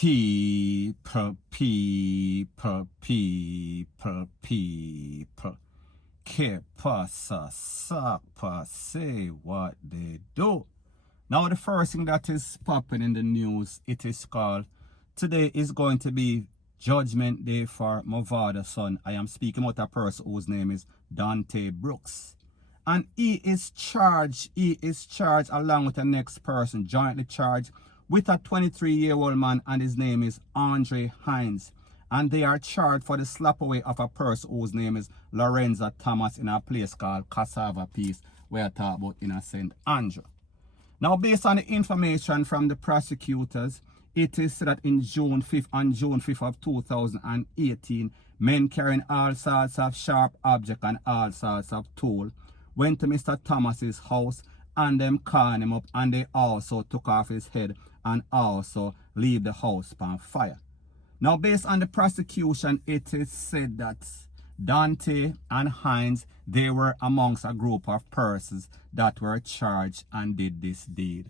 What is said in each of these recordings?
People. Que pasa, sapa, say what they do. Now the first thing that is popping in the news, it is called, today is going to be Judgment Day for Mavado son. I am speaking about a person whose name is Dante Brooks. And he is charged along with the next person, jointly charged with a 23-year-old man, and his name is Andre Hines. And they are charged for the slap away of a person whose name is Lorenzo Thomas in a place called Cassava Peace, where I talk about in St. Andrew. Now, based on the information from the prosecutors, it is said that on June 5th of 2018, men carrying all sorts of sharp objects and all sorts of tools went to Mr. Thomas's house and them caught him up, and they also took off his head and also leave the house on fire. Now, based on the prosecution, it is said that Dante and Hines, they were amongst a group of persons that were charged and did this deed.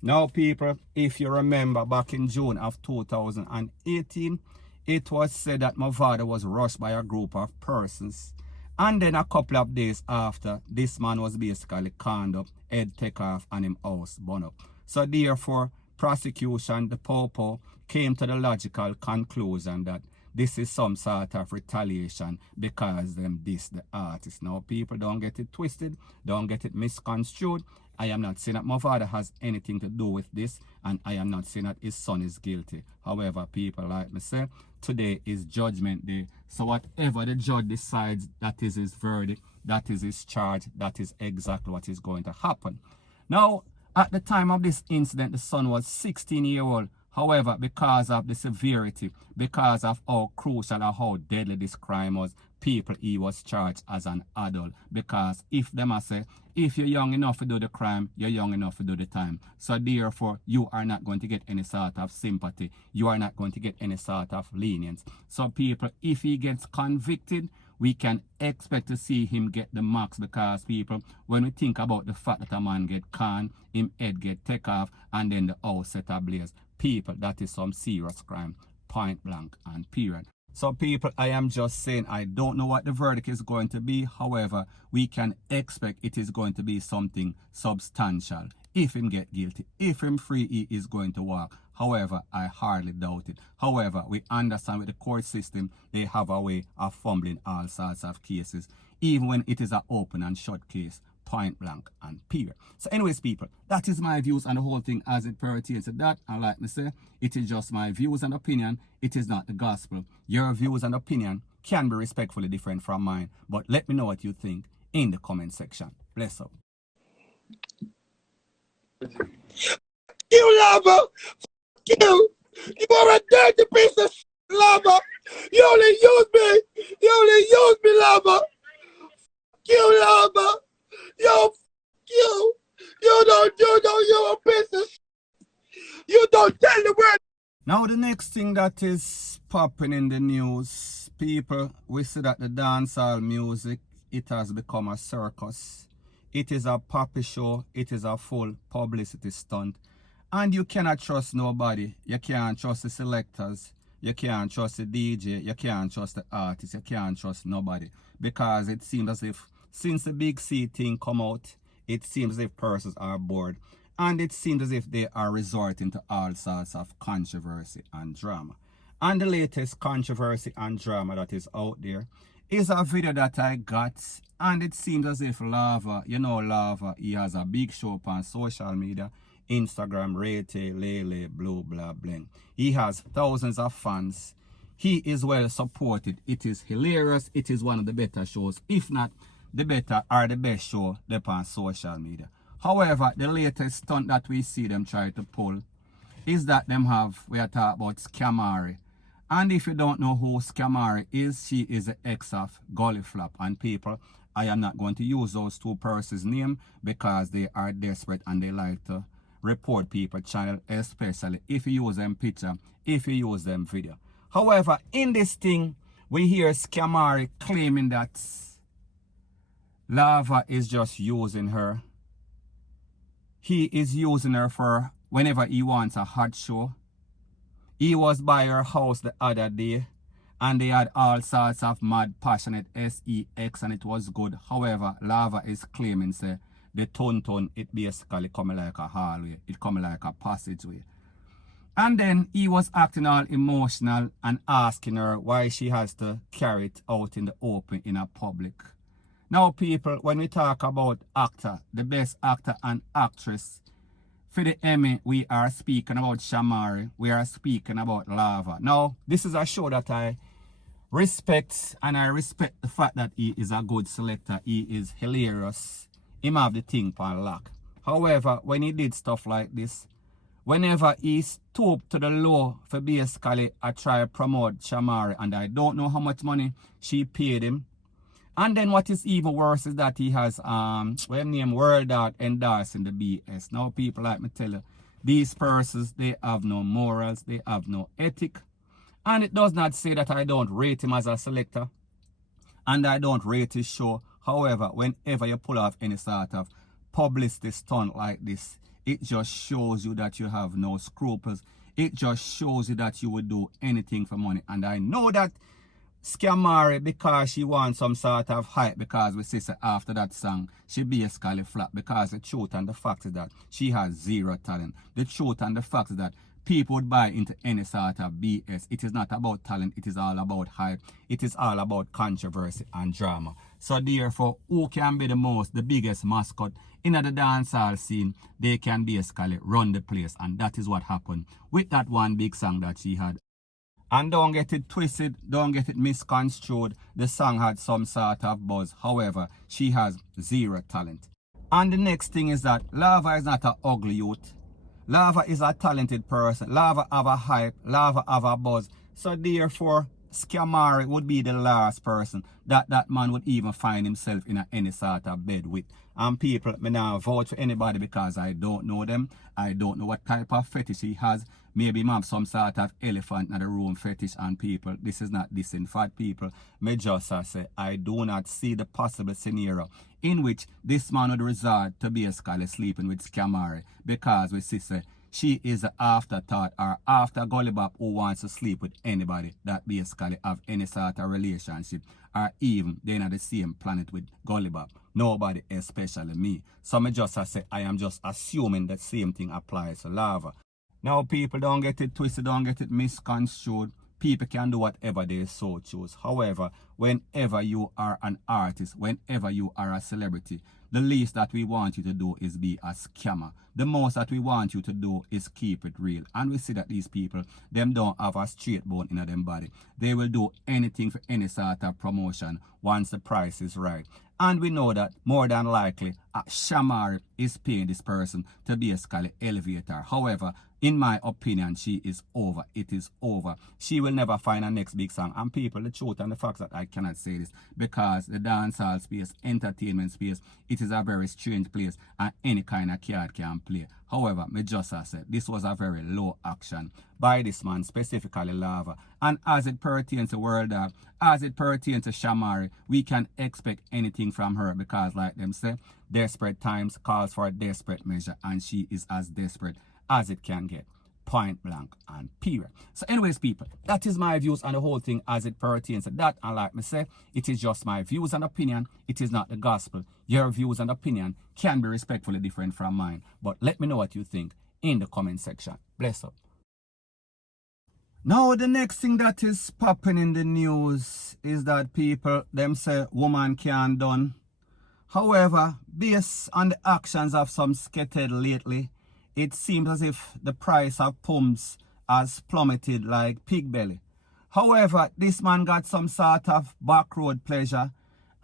Now, people, if you remember back in June of 2018, it was said that Mavado was rushed by a group of persons. And then a couple of days after, this man was basically conned up, head take off, and him house burn up. So therefore, prosecution, the Popo, came to the logical conclusion that this is some sort of retaliation because them diss the artist. Now, people, don't get it twisted, don't get it misconstrued. I am not saying that Mavado has anything to do with this, and I am not saying that his son is guilty. However, people, like me say, today is Judgment Day. So whatever the judge decides, that is his verdict, that is his charge, that is exactly what is going to happen. Now, at the time of this incident, the son was 16-year-old. However, because of the severity, because of how crucial and how deadly this crime was, people, he was charged as an adult. Because if them I say, if you're young enough to do the crime, you're young enough to do the time. So therefore, you are not going to get any sort of sympathy. You are not going to get any sort of lenience. So people, if he gets convicted, we can expect to see him get the marks, because people, when we think about the fact that a man get canned, him head get take off, and then the house set ablaze, people, that is some serious crime, point blank and period. So people, I am just saying, I don't know what the verdict is going to be. However, we can expect it is going to be something substantial. If him get guilty, if him free, he is going to walk. However, I hardly doubt it. However, we understand with the court system, they have a way of fumbling all sorts of cases, even when it is an open and shut case, point blank and period. So anyways, people, that is my views on the whole thing as it pertains to that. And like me say, it is just my views and opinion. It is not the gospel. Your views and opinion can be respectfully different from mine. But let me know what you think in the comment section. Bless up. You lover! You! You are a dirty piece of lover! You only use me! You only use me, lover! You lover! Yo, you! You're a piece of You don't tell the world! Now the next thing that is popping in the news, people, we see that the dancehall music, it has become a circus. It is a puppy show. It is a full publicity stunt. And you cannot trust nobody. You can't trust the selectors. You can't trust the DJ. You can't trust the artist. You can't trust nobody. Because it seems as if, since the Big C thing come out, it seems as if persons are bored. And it seems as if they are resorting to all sorts of controversy and drama. And the latest controversy and drama that is out there is a video that I got, and it seems as if Lava, you know Lava, he has a big show on social media, Instagram, Rete, Lele, Blue, blah, bling. He has thousands of fans. He is well supported. It is hilarious. It is one of the better shows, if not the better or the best show on social media. However, the latest stunt that we see them try to pull is that we are talking about Scamari. And if you don't know who Scamari is, she is the ex of Gully Flop. And people, I am not going to use those two persons' name because they are desperate and they like to report people channel, especially if you use them picture, if you use them video. However, in this thing, we hear Scamari claiming that Lava is just using her. He is using her for whenever he wants a hot show. He was by her house the other day and they had all sorts of mad passionate sex and it was good. However, Lava is claiming say the ton it basically coming like a hallway, it coming like a passageway. And then he was acting all emotional and asking her why she has to carry it out in the open in a public. Now people, when we talk about actor, the best actor and actress, for the Emmy, we are speaking about Chamari, we are speaking about Lava. Now, this is a show that I respect, and I respect the fact that he is a good selector. He is hilarious. He have the thing on lock. However, when he did stuff like this, whenever he stooped to the low for basically I try to promote Chamari, and I don't know how much money she paid him. And then what is even worse is that he has World Art endorsing the BS. Now people, like me tell you, these persons, they have no morals, they have no ethic. And it does not say that I don't rate him as a selector and I don't rate his show. However, whenever you pull off any sort of publicity stunt like this, it just shows you that you have no scruples. It just shows you that you would do anything for money. And I know that Scamari, because she wants some sort of hype, because we see after that song, she basically flat, because the truth and the fact is that she has zero talent. The truth and the fact is that people would buy into any sort of BS. It is not about talent, it is all about hype. It is all about controversy and drama. So therefore, who can be the biggest mascot in the dancehall scene, they can basically run the place. And that is what happened with that one big song that she had. And don't get it twisted, don't get it misconstrued. The song had some sort of buzz. However, she has zero talent. And the next thing is that Lava is not an ugly youth. Lava is a talented person. Lava have a hype. Lava have a buzz. So therefore, Scamari would be the last person that man would even find himself in any sort of bed with. And people, me now vote for anybody because I don't know them. I don't know what type of fetish he has. Maybe he have some sort of elephant in the room fetish. And people, this is not dissing fat people. Me just say, I do not see the possible scenario in which this man would resort to basically sleeping with Scamari, because we see say she is an afterthought or after Gollibop who wants to sleep with anybody that basically have any sort of relationship, or even they're not the same planet with Gollibop. Nobody, especially me. So me just say I am just assuming that same thing applies to Lava. Now people, don't get it twisted, don't get it misconstrued. People can do whatever they so choose. However, whenever you are an artist, whenever you are a celebrity, the least that we want you to do is be a scammer. The most that we want you to do is keep it real. And we see that these people, them don't have a straight bone in them body. They will do anything for any sort of promotion once the price is right. And we know that more than likely, Chamari is paying this person to basically elevate her. However, in my opinion, she is over. It is over. She will never find her next big song. And people, the truth and the facts that I cannot say this, because the dancehall space, entertainment space, it is a very strange place and any kind of card can play. However, me just said this was a very low action by this man, specifically Lava. And as it pertains to World Art, as it pertains to Chamari, we can expect anything from her, because like them say, desperate times calls for a desperate measure, and she is as desperate as it can get. Point blank and period. So anyways, people, that is my views on the whole thing as it pertains to that. And like me say, it is just my views and opinion. It is not the gospel. Your views and opinion can be respectfully different from mine. But let me know what you think in the comment section. Bless up. Now the next thing that is popping in the news is that people, them say woman can't done. However, based on the actions of some skated lately, it seems as if the price of pumps has plummeted like pig belly. However, this man got some sort of backroad pleasure,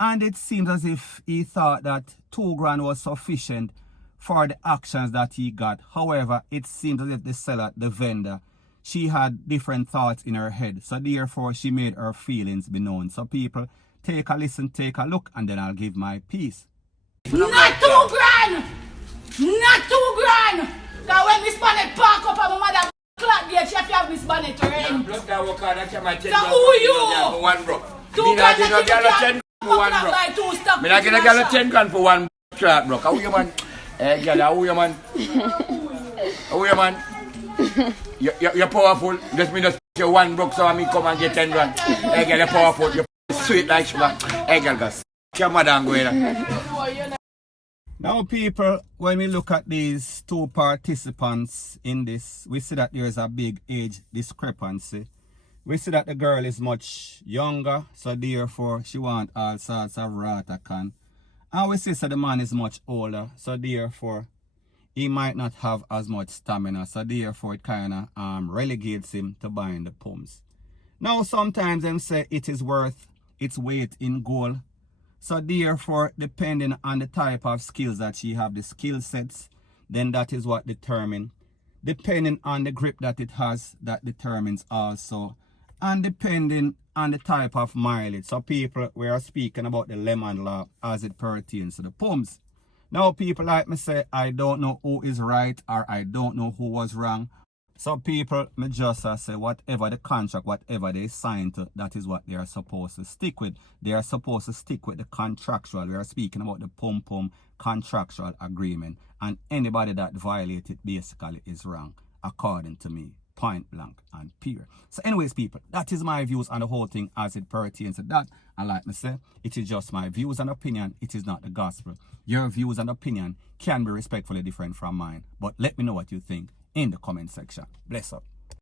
and it seems as if he thought that 2 grand was sufficient for the actions that he got. However, it seems as if the seller, the vendor, she had different thoughts in her head. So therefore, she made her feelings be known. So people, take a listen, take a look, and then I'll give my piece. Not 2 grand! Not 2 grand! Because when Miss Bonnet park up on my mother clock there, she have to have Miss Bonnet to rent. So who you? 1 bro. 2 grand that you buy 2 stock. Me not gonna get a 10 grand for 1 clock, bro. How you man? Girl, how you man? How you man? You're powerful. Just me just you one broke so me come and get 10 grand. Hey girl, you're powerful. You're sweet like sugar. Hey girl, guys. Your mother and go in. Now people, when we look at these two participants in this, we see that there is a big age discrepancy. We see that the girl is much younger, so therefore she wants all sorts of ratakan. And we see that the man is much older, so therefore he might not have as much stamina, so therefore it kind of relegates him to buying the pumps. Now sometimes them say it is worth its weight in gold. So therefore, depending on the type of skills that she have, the skill sets, then that is what determines. Depending on the grip that it has, that determines also. And depending on the type of mileage. So people, we are speaking about the lemon law as it pertains to the pumps. Now people like me say, I don't know who is right or I don't know who was wrong. So people, me just say whatever the contract, whatever they signed to, that is what they are supposed to stick with. They are supposed to stick with the contractual. We are speaking about the pum contractual agreement. And anybody that violates it basically is wrong, according to me. Point blank and period. So anyways people, that is my views on the whole thing as it pertains to that. And like me say, it is just my views and opinion. It is not the gospel. Your views and opinion can be respectfully different from mine. But let me know what you think in the comment section. Bless up.